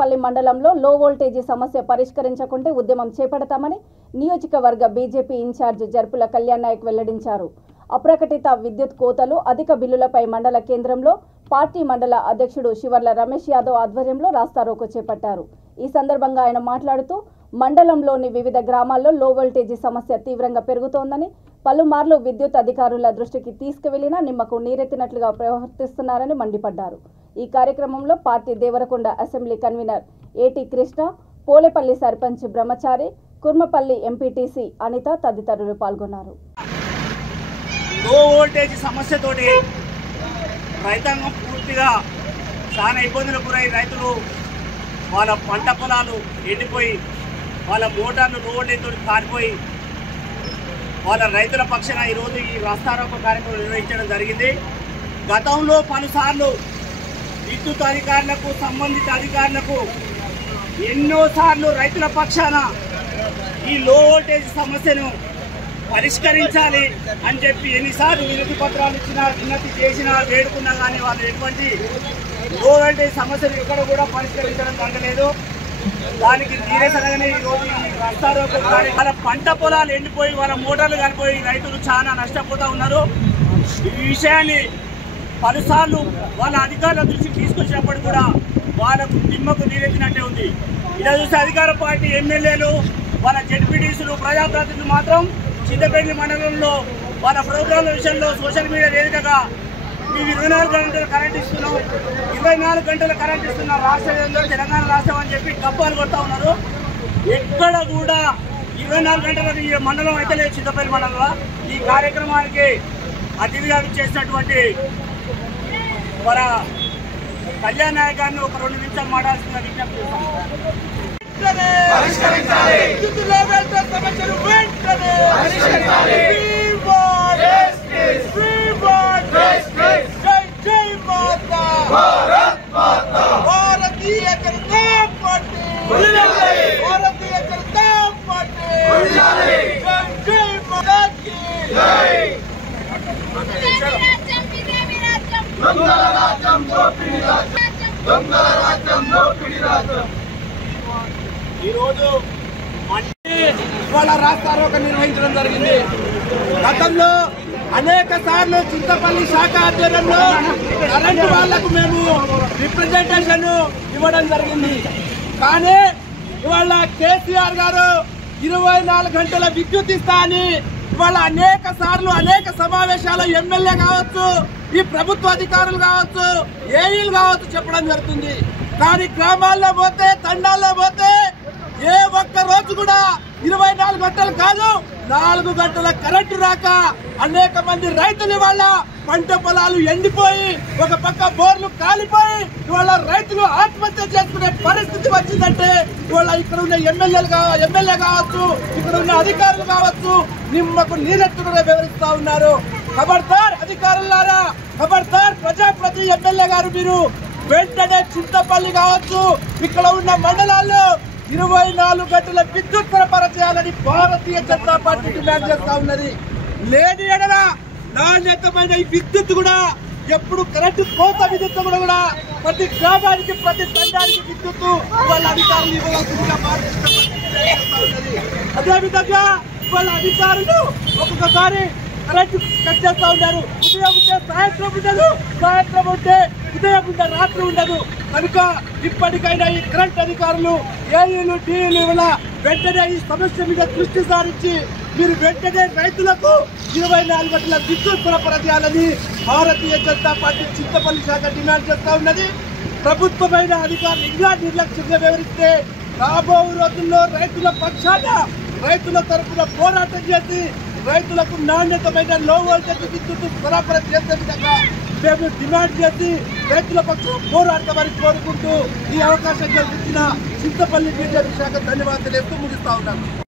పల్లి మండలంలో లో వోల్టేజీ సమస్య పరిష్కరించకుంటే ఉద్యమం చేపడతామని నియోజకవర్గ బీజేపీ ఇన్ఛార్జ్ జర్పుల కళ్యాణ్ నాయక్ వెల్లడించారు. అప్రకటిత విద్యుత్ కోతలు, అధిక బిల్లులపై మండల కేంద్రంలో పార్టీ మండల అధ్యక్షుడు శివర్ల రమేష్ యాదవ్ ఆధ్వర్యంలో రాస్తారోకో చేపట్టారు. ఈ సందర్భంగా ఆయన మాట్లాడుతూ మండలంలోని వివిధ గ్రామాల్లో లో వోల్టేజీ సమస్య తీవ్రంగా పెరుగుతోందని, పలుమార్లు విద్యుత్ అధికారుల దృష్టికి తీసుకువెళ్లినా నిమ్మకు నీరెత్తినట్లుగా ప్రవర్తిస్తున్నారని మండిపడ్డారు. ఈ కార్యక్రమంలో పార్టీ దేవరకొండ అసెంబ్లీ కన్వీనర్ ఏటి కృష్ణ, పోలేపల్లి సర్పంచ్ బ్రహ్మచారి, కుర్మపల్లి ఎంపీటీసీ అనిత తదితరులు పాల్గొన్నారు. లో వోల్టేజ్ సమస్యతోటి రైతాంగం పూర్తిగా చాలా ఇబ్బందులకు గురై రైతులు వాళ్ళ పంట పొలాలు ఎండిపోయి వాళ్ళ మోటార్లు లో వోల్టేజ్ తోటి కారిపోయి వాళ్ళ రైతుల పక్షాన ఈరోజు ఈ రాస్తారోకో కార్యక్రమం నిర్వహించడం జరిగింది. గతంలో పలుసార్లు విద్యుత్ అధికారులకు, సంబంధిత అధికారులకు ఎన్నోసార్లు రైతుల పక్షాన ఈ లో వోల్టేజ్ సమస్యను పరిష్కరించాలి అని చెప్పి ఎన్నిసార్లు వినతి పత్రాలు ఇచ్చినా, విన్నతి చేసినా, వేడుకున్నా కానీ వాళ్ళు ఎటువంటి లో వోల్టేజ్ సమస్యను ఎక్కడ కూడా పరిష్కరించడం జరగలేదు. దానికి నిరసనగానే ఈరోజు ఈ రాస్తారోకో వాళ్ళ పంట పొలాలు ఎండిపోయి వాళ్ళ మోటార్లు కాలిపోయి రైతులు చాలా నష్టపోతూ ఉన్నారు. ఈ విషయాన్ని పలుసార్లు వాళ్ళ అధికారుల దృష్టికి తీసుకొచ్చినప్పుడు కూడా వాళ్ళకు నిమ్మకు నీరెత్తినట్టే ఉంది. ఇలా చూస్తే అధికార పార్టీ ఎమ్మెల్యేలు, వాళ్ళ జెడ్పీటీసీలు, ప్రజాప్రతినిధులు మాత్రం చింతపల్లి మండలంలో వాళ్ళ ప్రోగ్రాంల విషయంలో సోషల్ మీడియా వేదికగా మేము 24 గంటల కరెంట్ ఇస్తున్నాం, 24 గంటల కరెంట్ ఇస్తున్నాం, రాష్ట్రంలో తెలంగాణ రాష్ట్రం అని చెప్పి కప్పాలు కొడతా ఉన్నారు. ఎక్కడ కూడా 24 గంటలకు ఈ మండలం అయితే లేదు. చింతపల్లి మండలంలో ఈ కార్యక్రమానికి అతిథిగా చేసినటువంటి మన కళ్యాణ్ నాయక్ గారిని ఒక 2 నిమిషాలు మాట్లాడుతున్న విజ్ఞప్తి ఈరోజు ఇవాళ రాస్తారోకో నిర్వహించడం జరిగింది. గతంలో అనేక సార్లు చింతపల్లి శాఖ ఆధ్వర్యంలో కరెంటు వాళ్లకు మేము రిప్రజెంటేషన్ ఇవ్వడం జరిగింది. కానీ ఇవాళ కేసీఆర్ గారు 24 గంటల విద్యుత్ ఇస్తా అని ఇవాళ అనేక సార్లు అనేక సమావేశాలు ఎమ్మెల్యే కావచ్చు, ఈ ప్రభుత్వ అధికారులు కావచ్చు, ఏఈలు కావచ్చు చెప్పడం జరుగుతుంది. కానీ గ్రామాల్లో పోతే, తండాల్లో పోతే ఏ ఒక్క రోజు కూడా 24 గంటలు కాదు 4 గంటల కరెంటు రాక అనేక మంది రైతులు ఇవాళ పంట పొలాలు ఎండిపోయి, ఒక పక్క బోర్లు కాలిపోయి ఇవాళ రైతులు ఆత్మహత్య చేసుకునే పరిస్థితి వచ్చిందంటే ఇవాళ ఇక్కడ ఉన్న ఎమ్మెల్యే కావచ్చు, ఇక్కడ ఉన్న అధికారులు కావచ్చు నిమ్మకు నీరెత్తుగా వివరిస్తా ఉన్నారు. ఖబర్దార్ అధికారులారా, ఖబర్దార్ ప్రజాప్రతి ఎమ్మెల్యే గారు, మీరు వెంటనే చింతపల్లి కావచ్చు ఇక్కడ ఉన్న మండలాల్లో 24 గంటల విద్యుత్ సరఫరా చేయాలని భారతీయ జనతా పార్టీ డిమాండ్ చేస్తా ఉన్నది. లేని ఎడల నాణ్యతమైన ఈ విద్యుత్ కూడా ఎప్పుడు కరెంటు కోత విద్యుత్ కూడా ప్రతి గ్రామానికి, ప్రతి తండానికి విద్యుత్ వాళ్ళ అధికారులు ఇవ్వాల్సిందిగా భారతీయ జనతా పార్టీ ఉన్నది. అదేవిధంగా వాళ్ళ అధికారులు ఒక్కొక్కసారి కరెంటు కట్ చేస్తా ఉన్నారు. ఉదయం ఉంటే సాయంత్రం ఉండదు, సాయంత్రం ఉంటే ఉదయం ఉంటే రాత్రి ఉండదు. కనుక ఇప్పటికైనా ఈ కరెంట్ అధికారులు, ఏఈలు, డీఈలు వెంటనే ఈ సమస్య మీద దృష్టి సారించి మీరు వెంటనే రైతులకు 24 గంటల విద్యుత్ సరఫరా చేయాలని భారతీయ జనతా పార్టీ చింతపల్లి శాఖ డిమాండ్ చేస్తా ఉన్నది. ప్రభుత్వమైన అధికారులు ఇలా నిర్లక్ష్యంగా వివరిస్తే రాబో రోజుల్లో రైతుల పక్షాన, రైతుల తరఫున పోరాటం చేసి రైతులకు నాణ్యతమైన లో వోల్టేజ్ విద్యుత్ సరఫరా చేసే విధంగా మేము డిమాండ్ చేసి రైతుల పక్షం పోరాడతామని కోరుకుంటూ ఈ అవకాశం కల్పించిన చింతపల్లి బీజేపీ శాఖ ధన్యవాదాలు చెప్తూ ముగిస్తా ఉన్నాను.